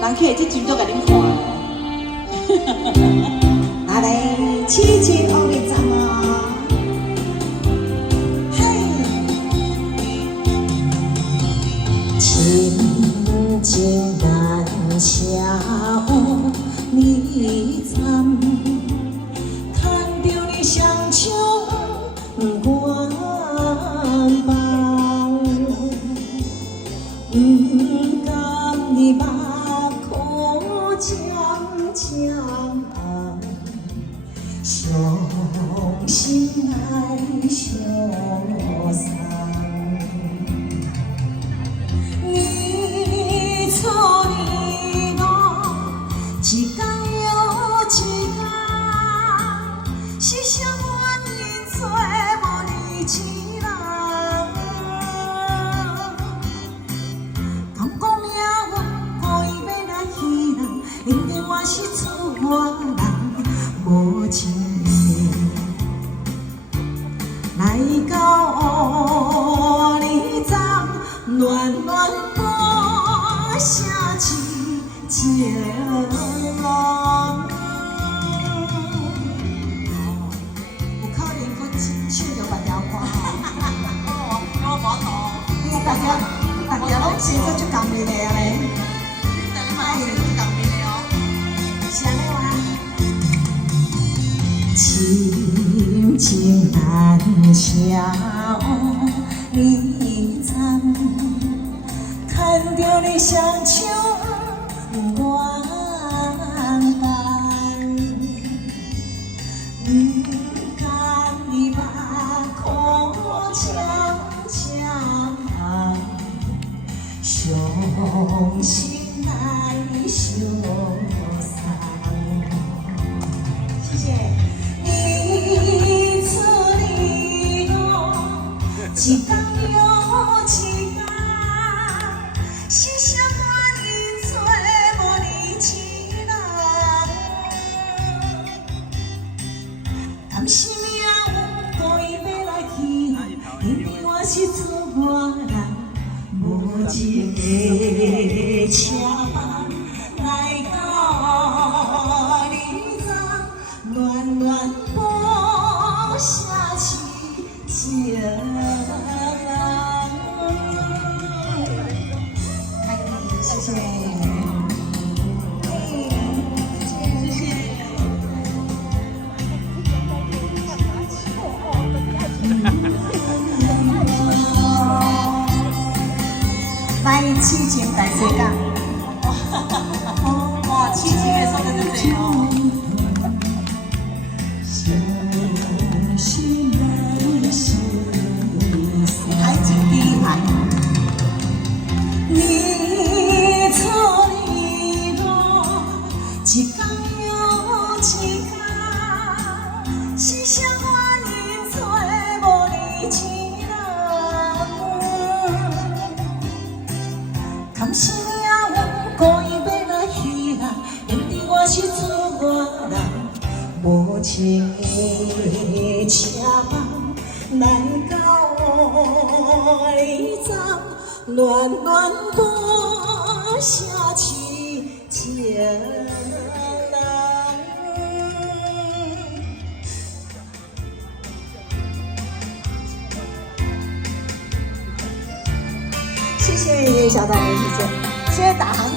人客这真多甲恁看。来来，七情奥利藏啊！嘿，情情难舍有你参，看着你双手我梦，不甘你目眶渐渐红。伤心爱伤伤，你错你我，一天又一天，是啥原因做无你一人？敢讲命运故意要来戏人，因为我是错我人。无情来到乌里藏，暖暖播声痴情郎。有可能佫唱着别条歌吼。我无懂。因为大家拢生做足共面的啊咧。但你嘛是共面的哦。是安尼哇？情情难舍有你参，看着你双手我梦，不甘你目眶渐渐红，伤心爱伤伤。谢谢。你错你我，一天又一天，是啥原因做无你一人？敢是命运故意要来戏人，因为我是错我人，无情的车来到你藏，暖暖播声痴情郎。谢谢。来，七情大世界。哇，七情的说的是谁哦？海景第一排。你错你我，一天又一天，是啥原因做无你一人？敢是命运故意要来戏人，因为我是错我人，无情的车来到乌里藏，暖暖播声痴情郎。谢谢小大人，谢谢，谢谢导航。